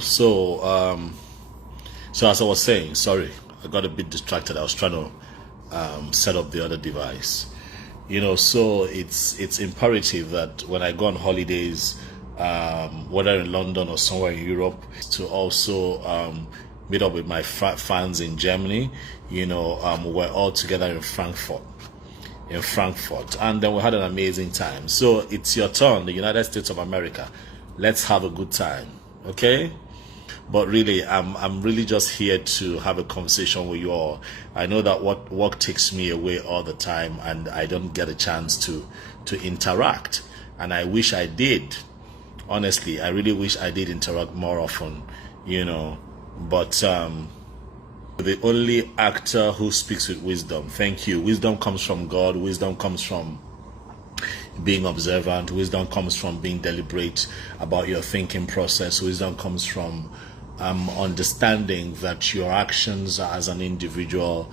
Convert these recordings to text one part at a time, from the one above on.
So as I was saying, sorry, I got a bit distracted. I was trying to set up the other device. So it's imperative that when I go on holidays, whether in London or somewhere in Europe, to also meet up with my fans in Germany. We're all together in Frankfurt, and then we had an amazing time. So it's your turn, the United States of America. Let's have a good time, okay? But really, I'm really just here to have a conversation with you all. I know that work takes me away all the time, and I don't get a chance to interact. And I wish I did. Honestly, I really wish I did interact more often, But the only actor who speaks with wisdom. Thank you. Wisdom comes from God. Wisdom comes from being observant. Wisdom comes from being deliberate about your thinking process. Wisdom comes from understanding that your actions as an individual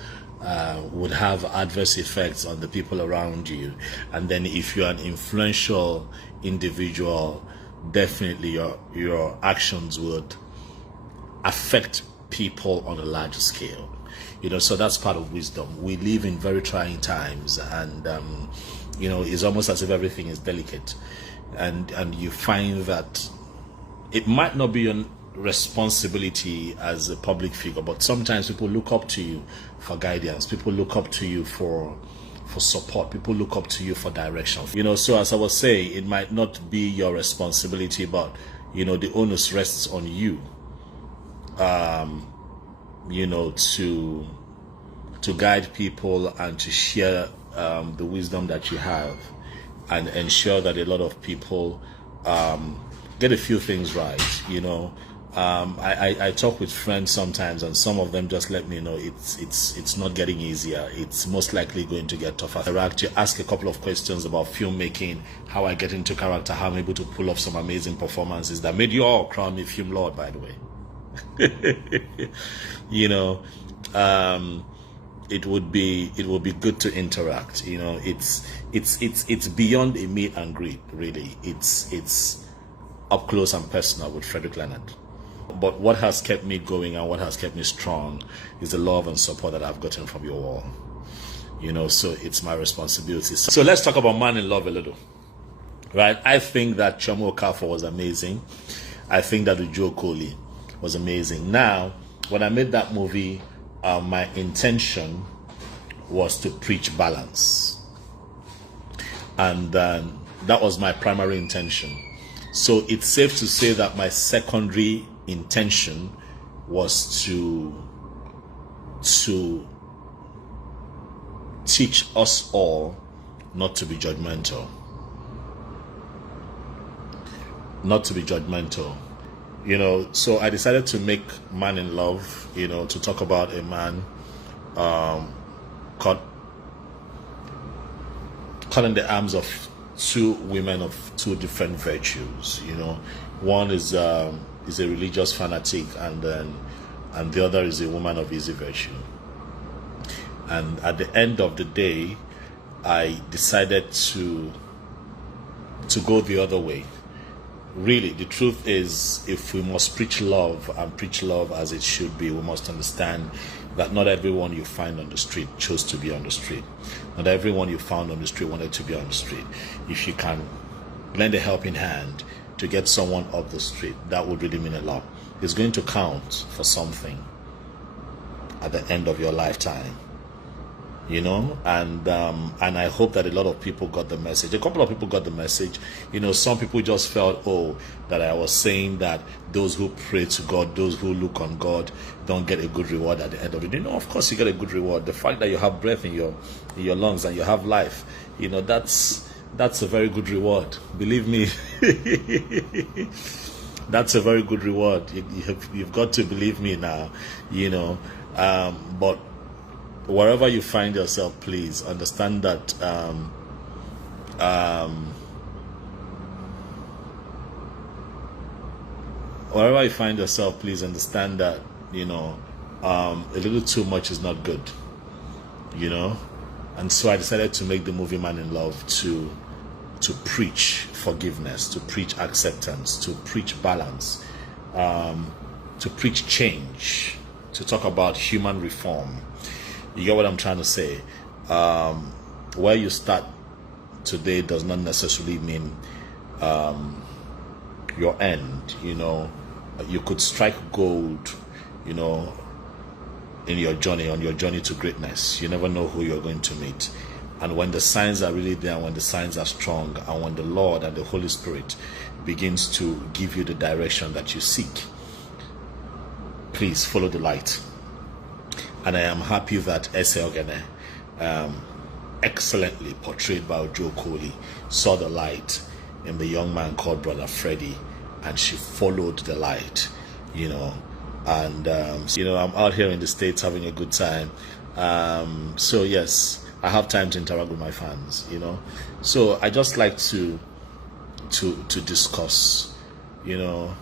would have adverse effects on the people around you. And then if you're an influential individual, definitely your actions would affect people on a larger scale. So that's part of wisdom. We live in very trying times, and it's almost as if everything is delicate, and you find that it might not be your responsibility as a public figure, but sometimes people look up to you for guidance. People look up to you for support. People look up to you for direction. So as I was saying, it might not be your responsibility, but the onus rests on you. To guide people and to share the wisdom that you have, and ensure that a lot of people get a few things right. I talk with friends sometimes, and some of them just let me know it's not getting easier. It's most likely going to get tougher. You ask a couple of questions about filmmaking, how I get into character, how I'm able to pull off some amazing performances that made you all crown me film lord, by the way. It would be good to interact. It's beyond a meet and greet, really. It's up close and personal with Frederick Leonard. But what has kept me going and what has kept me strong is the love and support that I've gotten from you all. So it's my responsibility. So let's talk about Man in Love a little, right? I think that Chomo Okafor was amazing. I think that Uju Okoli was amazing. Now, when I made that movie, my intention was to preach balance, and that was my primary intention. So it's safe to say that my secondary intention was to teach us all not to be judgmental. So I decided to make Man in Love, to talk about a man caught in the arms of two women of two different virtues. One is a religious fanatic, and the other is a woman of easy virtue. And at the end of the day, I decided to go the other way. Really, the truth is, if we must preach love and preach love as it should be, we must understand that not everyone you find on the street chose to be on the street. Not everyone you found on the street wanted to be on the street. If you can lend a helping hand to get someone off the street, that would really mean a lot. It's going to count for something at the end of your lifetime. And I hope that a lot of people got the message. A couple of people got the message. Some people just felt, that I was saying that those who pray to God, those who look on God, don't get a good reward at the end of it. Of course you get a good reward. The fact that you have breath in your lungs and you have life, that's a very good reward. Believe me. That's a very good reward. You've got to believe me now, but wherever you find yourself, please understand that wherever you find yourself, please understand that a little too much is not good, and so I decided to make the movie Man in Love to preach forgiveness, to preach acceptance, to preach balance, to preach change, to talk about human reform. You get what I'm trying to say? Where you start today does not necessarily mean your end. You know, you could strike gold, you know, in your journey, on your journey to greatness. You never know who you're going to meet. And when the signs are really there, when the signs are strong, and when the Lord and the Holy Spirit begins to give you the direction that you seek, please follow the light. And I am happy that Ese Ogene, excellently portrayed by Joe Coley, saw the light in the young man called Brother Freddie, and she followed the light, you know. And you know, I'm out here in the States having a good time. So yes, I have time to interact with my fans, you know. So I just like to discuss, you know,